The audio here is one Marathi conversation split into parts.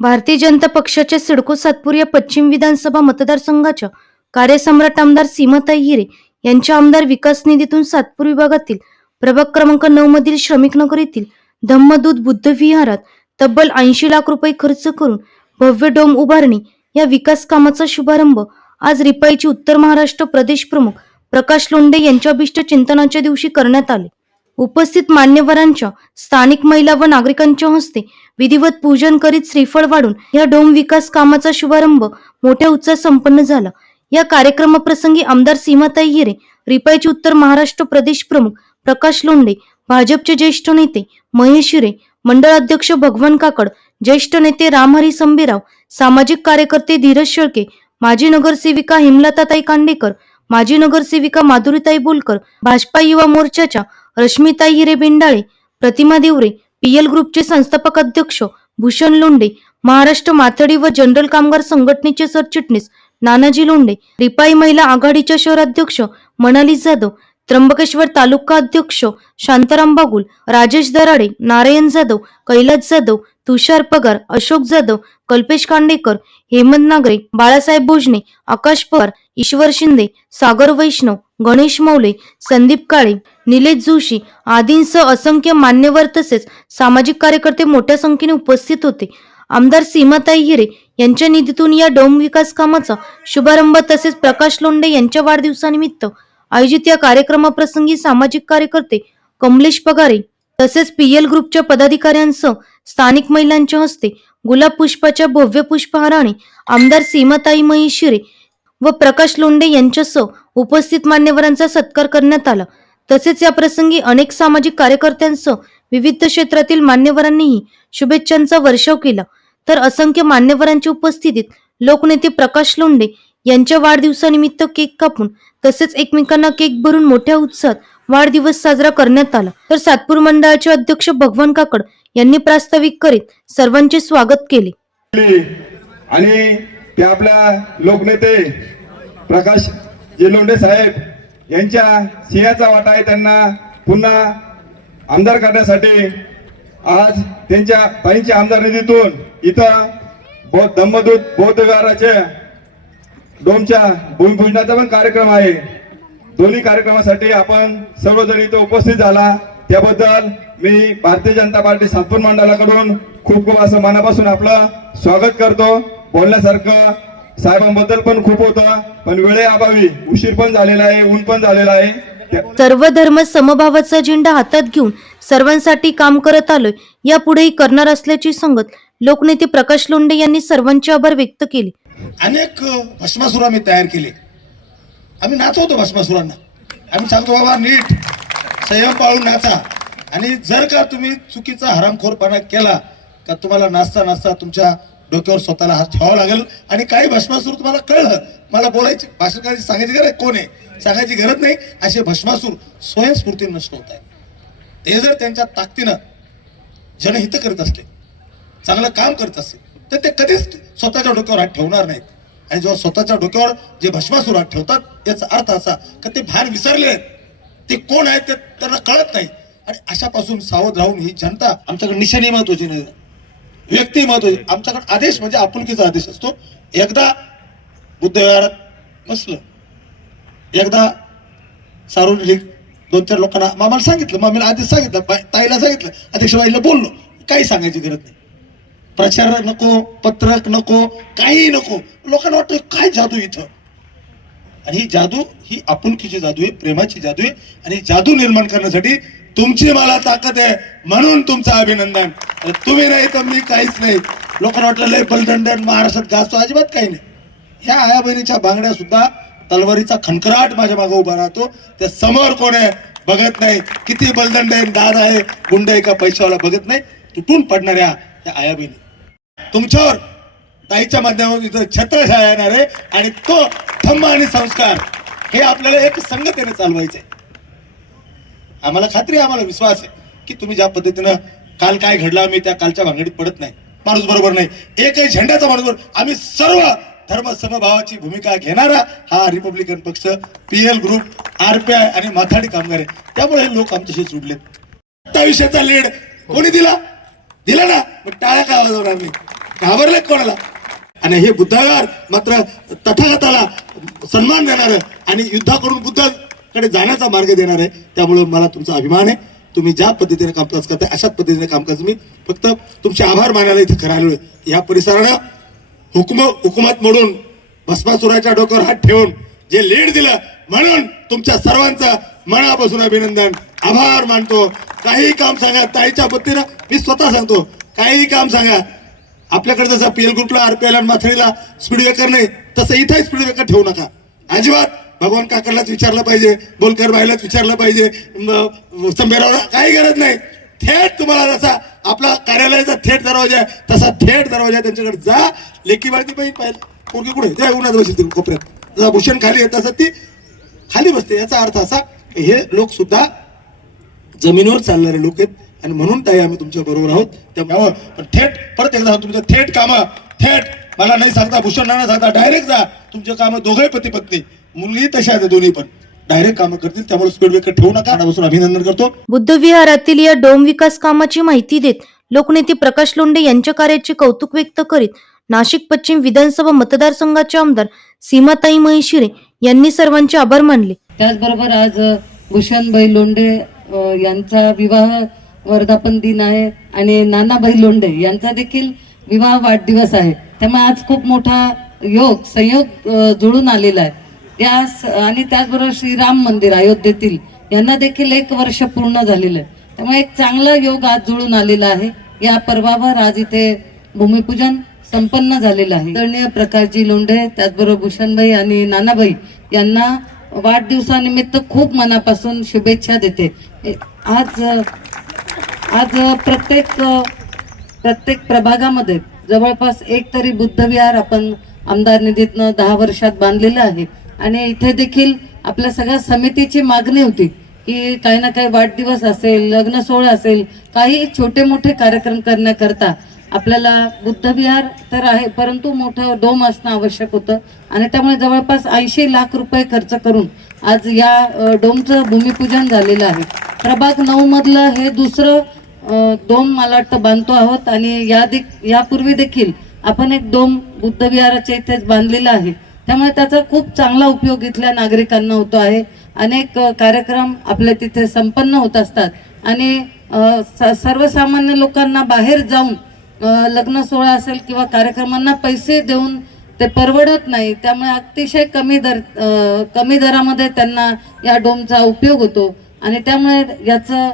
भारतीय जनता पक्षाच्या सिडको सातपूर या पश्चिम विधानसभा मतदारसंघाच्या कार्यसम्राट आमदार सीमाताई हिरे यांच्या आमदार विकास निधीतून सातपूर विभागातील प्रभाग क्रमांक 9 मधील श्रमिक नगर येथील धम्मदूत बुद्ध विहारात तब्बल 80 लाख रुपये खर्च करून भव्य डोम उभारणी या विकास कामाचा शुभारंभ आज रिपाईचे उत्तर महाराष्ट्र प्रदेश प्रमुख प्रकाश लोंढे यांच्या अभिष्ट चिंतनाच्या दिवशी करण्यात आले. उपस्थित मान्यवरांच्या, स्थानिक महिला व नागरिकांच्या हस्ते विधिवत पूजन करीत श्रीफळ वाढून या डोम विकास कामाचा शुभारंभ मोठ्या उत्साहात संपन्न झाला. या कार्यक्रमाप्रसंगी आमदार सीमाताई हिरे, रिपाईचे उत्तर महाराष्ट्र प्रदेश प्रमुख प्रकाश लोंढे, भाजपचे ज्येष्ठ नेते महेश हिरे, मंडळ अध्यक्ष भगवान काकड, ज्येष्ठ नेते रामहरी संभेराव, सामाजिक कार्यकर्ते धीरज शेळके, माजी नगरसेविका हेमलताताई कांडेकर, माजी नगरसेविका माधुरीताई बोलकर, भाजपा युवा मोर्चाच्या रश्मीताई हिरे बेंडाळे, प्रतिमा देवरे, पीएल ग्रुपचे संस्थापक अध्यक्ष भूषण लोंढे, महाराष्ट्र माथाडी व जनरल कामगार संघटनेचे सरचिटणीस नानाजी लोंढे, रिपाई महिला आघाडीच्या शहराध्यक्ष मनाली जाधव, त्र्यंबकेश्वर तालुका अध्यक्ष शांताराम बागुल, राजेश दराडे, नारायण जाधव, कैलास जाधव, तुषार पगार, अशोक जाधव, कल्पेश कांडेकर, हेमंत नागरे, बाळासाहेब भोजने, आकाश पवार, ईश्वर शिंदे, सागर वैष्णव, गणेश मौले, संदीप काळे, निलेश जोशी आदींसह असंख्य मान्यवर तसेच सामाजिक कार्यकर्ते मोठ्या संख्येने उपस्थित होते. आमदार सीमाताई हिरे यांच्या निधीतून या डोम विकास कामाचा शुभारंभ तसेच प्रकाश लोंढे यांच्या वाढदिवसानिमित्त आयोजित या कार्यक्रमाप्रसंगी सामाजिक कार्यकर्ते कमलेश पगारे तसेच पीएल ग्रुपच्या पदाधिकाऱ्यांसह स्थानिक महिलांच्या हस्ते गुलाब पुष्पाच्या भव्य पुष्पहाराने आमदार सीमाताई महेश हिरे व प्रकाश लोंढे यांच्यासह उपस्थित मान्यवरांचा सत्कार करण्यात आला. तसेच या प्रसंगी अनेक सामाजिक कार्यकर्त्यांसह विविध क्षेत्रातील मान्यवरांनीही शुभेच्छांचा वर्षाव केला. तर असंख्य मान्यवरांच्या उपस्थितीत लोकनेते प्रकाश लोंढे यांच्या वाढदिवसानिमित्त केक कापून तसेच एकमेकांना केक भरून मोठ्या उत्साहात वाढदिवस साजरा करण्यात आला. तर सातपूर मंडळाचे अध्यक्ष भगवान काकड यांनी प्रास्ताविक करीत सर्वांचे स्वागत केले. आणि ते आपल्या लोकनेते प्रकाश लोंढे साहेब यांच्या सिंहाचा वाटा आहे. त्यांना पुन्हा आमदार करण्यासाठी आज त्यांच्या ताईंच्या आमदार निधीतून इथं धम्मदूत बौद्ध विहाराच्या डोमच्या भूमिपूजनाचा पण कार्यक्रम आहे. दोन्ही कार्यक्रमासाठी आपण सर्वजण इथं उपस्थित झाला त्याबद्दल मी भारतीय जनता पार्टी सातपूर मंडळाकडून खूप खूप असं मनापासून आपलं स्वागत करतो. बोलण्यासारखं साहेबांबद्दल पण खूप होतं पण वेळेअभावी उशीर पण झालेला आहे, ऊन पण झालेला आहे. सर्व धर्म समभावाचा झेंडा हातात घेऊन सर्वांसाठी काम करत आलोय, यापुढेही करणार असल्याची सांगत लोकनेते प्रकाश लोंढे यांनी सर्वांचे आभार व्यक्त केले. अनेक भस्मासुर आम्ही तयार केले. आम्ही नाचवतो भस्मासुरांना. आम्ही सांगतो बाबा नीट संयम पाळून नाचा. आणि जर का तुम्ही चुकीचा हरामखोरपणा केला का तुम्हाला नाचता नाचता तुमच्या डोक्यावर स्वतःला हात ठेवावा लागेल. आणि काही भस्मासूर तुम्हाला कळलं, मला बोलायची भाषण करायची सांगायची गरज कोण आहे, सांगायची गरज नाही. असे भस्मासूर स्वयंस्फूर्तीने नष्ट होत आहेत. ते जर त्यांच्या ताकदीनं जनहित करत असले, चांगलं काम करत असतील तर ते कधीच स्वतःच्या डोक्यावर हात ठेवणार नाहीत. आणि जेव्हा स्वतःच्या डोक्यावर जे भस्मासूर हात ठेवतात याचा अर्थ असा की ते भान विसरले आहेत, ते कोण आहेत ते त्यांना कळत नाही. आणि अशापासून सावध राहून ही जनता, आमच्याकडे निशाणी महत्वाची नाही, व्यक्ती महत्वाची. आमच्याकडे आदेश म्हणजे आपुलकीचा आदेश असतो. एकदा बुद्ध विहारात बसलं, एकदा सार्वजनिक 2-4 लोकांना मामाला सांगितलं, मामीला आदेश सांगितलं, ताईला सांगितलं, अध्यक्षबाईला बोललो, काही सांगायची गरज नाही. प्रचार नको, पत्रक नको, काही नको. लोकांना वाटतं काय जादू इथं. आणि ही जादू ही आपुलकीची जादू आहे, प्रेमाची जादू आहे. आणि जादू निर्माण करण्यासाठी तुमची मला ताकद आहे, म्हणून तुमचं अभिनंदन. तुम्ही नाही तर मी काहीच नाही. लोकांना वाटलं लय बलदंडन महाराष्ट्रात गाजतो, अजिबात काही नाही. ह्या आया बहिणीच्या बांगड्या सुद्धा तलवारीचा खणखराट माझ्या मागे उभा राहतो. त्या समोर कोण आहे बघत नाही, किती बलदंड आहे, दाद आहे, गुंड आहे का पैशावाला बघत नाही. तुटून पडणाऱ्या त्या आया बहिणी तुमच्यावर ताईच्या माध्यमातून इथं छत्रछाया येणार आहे. आणि तो धम्म आणि संस्कार हे आपल्याला एक संगतीने चालवायचे. आम्हाला खात्री आहे, आम्हाला विश्वास आहे की तुम्ही ज्या पद्धतीनं काल काय घडलं आम्ही त्या कालच्या भांगडीत पडत नाही. माणूस बरोबर नाही, एकही झेंड्याचा माणूस बरोबर. आम्ही सर्व धर्म समभावाची भूमिका घेणारा हा रिपब्लिकन पक्ष, पीएल ग्रुप, आरपीआय आणि माथाडी कामगार आहे. त्यामुळे हे लोक आमच्याशी जुडलेत. 27चा लीड कोणी दिला ना, मग टाळ्या काय वाजवणार नाही. घाबरले कोणाला? आणि हे बुद्धागार मात्र तथागताला सन्मान देणार आणि युद्धाकडून बुद्धाकडे जाण्याचा मार्ग देणार आहे. त्यामुळे मला तुमचा अभिमान आहे. तुम्ही ज्या पद्धतीने कामकाज करताय अशाच पद्धतीने कामकाज मी फक्त तुमचे आभार मानायला इथे खरं आलोय. या परिसरानं हुकुमत मोडून भस्मासुराच्या डोक्यावर हात ठेवून जे लीड दिलं म्हणून तुमच्या सर्वांचं मनापासून अभिनंदन, आभार मानतो. काही काम सांगा ताईच्या पद्धतीनं, मी स्वतः सांगतो काही काम सांगा. आपल्याकडे जसं पीएल ग्रुपला आरपीएल आणि माथळीला स्पीड ब्रेकर नाही तसं इथंही स्पीड ब्रेकर ठेवू नका अजिबात. भगवान काकडलाच विचारलं पाहिजे, बोलकर बाईलाच विचारलं पाहिजे, संभेरावला काही गरज नाही. थेट तुम्हाला जसा आपला कार्यालयाचा थेट दरवाजा आहे तसा थेट दरवाजा त्यांच्याकडे जा. लेकी बाळती पाहिजे पोरगी कुठे त्या उन्हात बसली ती कोपऱ्यात, जसा भूषण खाली येत असत ती खाली बसते. याचा अर्थ असा हे लोक सुद्धा जमिनीवर चालणारे लोक आहेत आणि म्हणून ताई आम्ही तुमच्या बरोबर आहोत. त्यामुळे थेट परत एकदा तुमचं थेट कामं थेट मला नाही सांगता, भूषण नाही सांगता, डायरेक्ट जा. तुमचे कामं दोघंही पती पत्नी मुलगी तशा आहेत दोन्ही पण डायरेक्ट कामं करतील. त्यामुळे स्पीड ब्रेकर ठेवू नका. मनापासून अभिनंदन करतो. बुद्ध विहारातील या डोम विकास कामाची माहिती देत लोकनेते प्रकाश लोंढे यांच्या कार्याचे कौतुक व्यक्त करीत नाशिक पश्चिम विधानसभा मतदारसंघाचे आमदार सीमाताई महिशिरे यांनी सर्वांचे आभार मानले. त्याचबरोबर आज भूषणबाई लोंढे यांचा विवाह वर्धापन दिन आहे आणि नानाबाई लोंढे यांचा देखील विवाह वाढदिवस आहे. त्यामुळे आज खूप मोठा संयोग जुळून आलेला आहे. आणि त्याचबरोबर श्रीराम मंदिर अयोध्येतील यांना देखील 1 वर्ष पूर्ण झालेलं आहे. त्यामुळे एक चांगला योग आज जुळून आलेला आहे. या पर्वावर आज इथे भूमिपूजन संपन्न झालेलं आहे. आदरणीय प्रकाशजी लोंढे त्याचबरोबर भूषणबाई आणि नानाबाई यांना वाढदिवसानिमित्त खूप मनापासून शुभेच्छा देते. आज प्रत्येक प्रभागामध्ये जवळपास एक तरी बुद्धविहार आपण आमदार निधीतनं 10 वर्षात बांधलेलं आहे. आणि इथे देखील आपल्या सगळ्या समितीची मागणी होती की काही ना काही वाढदिवस असेल, लग्न सोहळा असेल, काही छोटे मोठे कार्यक्रम करण्याकरता आपल्याला बुद्धविहार तर आहे परंतु मोठं डोम असणं आवश्यक होतं. आणि त्यामुळे जवळपास 80 लाख रुपये खर्च करून आज या डोमचं भूमिपूजन झालेलं आहे. प्रभाग 9 मधलं हे दुसरं डोम मला वाटतं बांधतो आहोत आणि यापूर्वी देखील आपण एक डोम बुद्धविहाराच्या इथेच बांधलेला आहे. त्यामुळे त्याचा खूप चांगला उपयोग इथल्या नागरिकांना होतो आहे. अनेक कार्यक्रम आपल्या तिथे संपन्न होत असतात आणि सर्वसामान्य लोकांना बाहेर जाऊन लग्न सोहळा असेल किंवा कार्यक्रमांना पैसे देऊन ते परवडत नाही. त्यामुळे अतिशय कमी दरामध्ये त्यांना या डोमचा उपयोग होतो आणि त्यामुळे याचं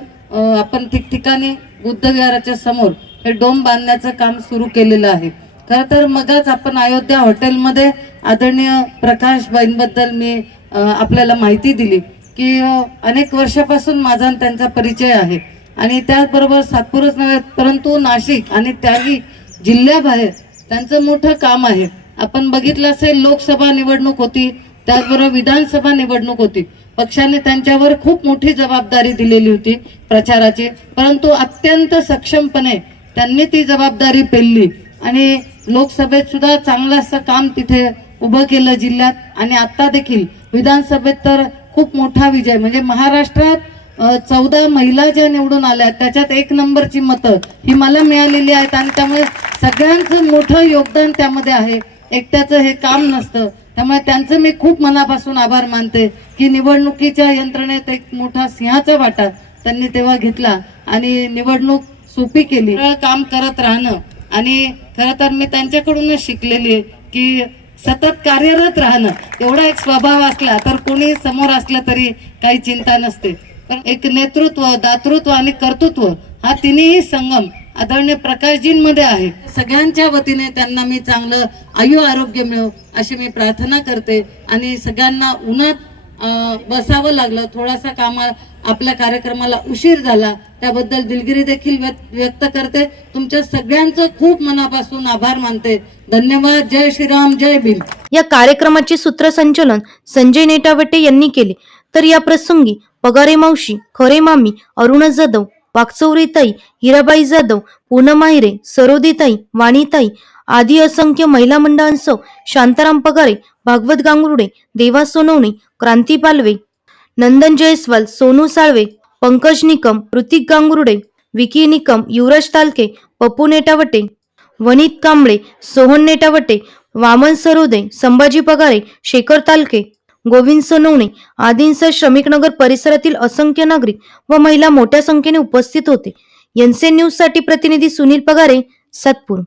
आपण ठिकठिकाणी बुद्धविहाराच्या समोर हे डोम बांधण्याचं काम सुरू केलेलं आहे. खरं तर मगच आपण अयोध्या हॉटेलमध्ये आदरणीय प्रकाशबाईंबद्दल मी आपल्याला माहिती दिली की अनेक वर्षापासून माझा त्यांचा परिचय आहे आणि त्याचबरोबर सातपूरच नव्हे परंतु नाशिक आणि त्याही जिल्ह्याबाहेर त्यांचं मोठं काम आहे. आपण बघितलं असेल लोकसभा निवडणूक होती, त्याचबरोबर विधानसभा निवडणूक होती. पक्षाने त्यांच्यावर खूप मोठी जबाबदारी दिलेली होती प्रचाराची, परंतु अत्यंत सक्षमपणे त्यांनी ती जबाबदारी पेलली आणि लोकसभेत सुद्धा चांगलं असं काम तिथे उभं केलं जिल्ह्यात. आणि आता देखील विधानसभेत तर खूप मोठा विजय, म्हणजे महाराष्ट्रात 14 महिला ज्या निवडून आल्या त्याच्यात 1 नंबरची मतं ही मला मिळालेली आहेत आणि त्यामुळे सगळ्यांचं मोठं योगदान त्यामध्ये आहे. एकट्याचं हे काम नसतं. त्यामुळे त्यांचं मी खूप मनापासून आभार मानते की निवडणुकीच्या यंत्रणेत एक मोठा सिंहाचा वाटा त्यांनी तेव्हा घेतला आणि निवडणूक सोपी केली. काम करत राहणं आणि खरं तर मी त्यांच्याकडूनच शिकलेली आहे की सतत कार्यरत राहणं. एवढा एक स्वभाव असला तर कोणी समोर असलं तरी काही चिंता नसते. पण एक नेतृत्व, दातृत्व आणि कर्तृत्व हा तिन्ही संगम आदरणीय प्रकाशजींमध्ये आहे. सगळ्यांच्या वतीने त्यांना मी चांगलं आयु आरोग्य मिळो अशी मी प्रार्थना करते. आणि सगळ्यांना उन्हात बसावं लागलं, थोडासा आपल्या कार्यक्रमाला उशीर झाला त्याबद्दल दिलगिरी देखील व्यक्त करते. तुमच्या सगळ्यांचं खूप मनापासून आभार मानते. धन्यवाद. जय श्रीराम, जय भीम. या कार्यक्रमाचे सूत्रसंचालन संजय नेटावटे यांनी केले. तर या प्रसंगी पगारे मावशी, खरे मामी, अरुणा जाधव, वाकचौरीताई, हिराबाई जाधव, पूनम आहिरे, सरोदीताई, वाणीताई आदी असंख्य महिला मंडळांसह शांताराम पगारे, भागवत गांगुर्डे, देवा सोनवणे, क्रांती पालवे, नंदन जयस्वाल, सोनू साळवे, पंकज निकम, ऋतिक गांगुर्डे, विकी निकम, युवराज तालके, पप्पू नेटावटे, वनित कांबळे, सोहन नेटावटे, वामन सरोदे, संभाजी पगारे, शेखर तालके, गोविंद सोनवणे आदींसह श्रमिक नगर परिसरातील असंख्य नागरिक व महिला मोठ्या संख्येने उपस्थित होते. एनसीएन न्यूज साठी प्रतिनिधी सुनील पगारे, सातपूर.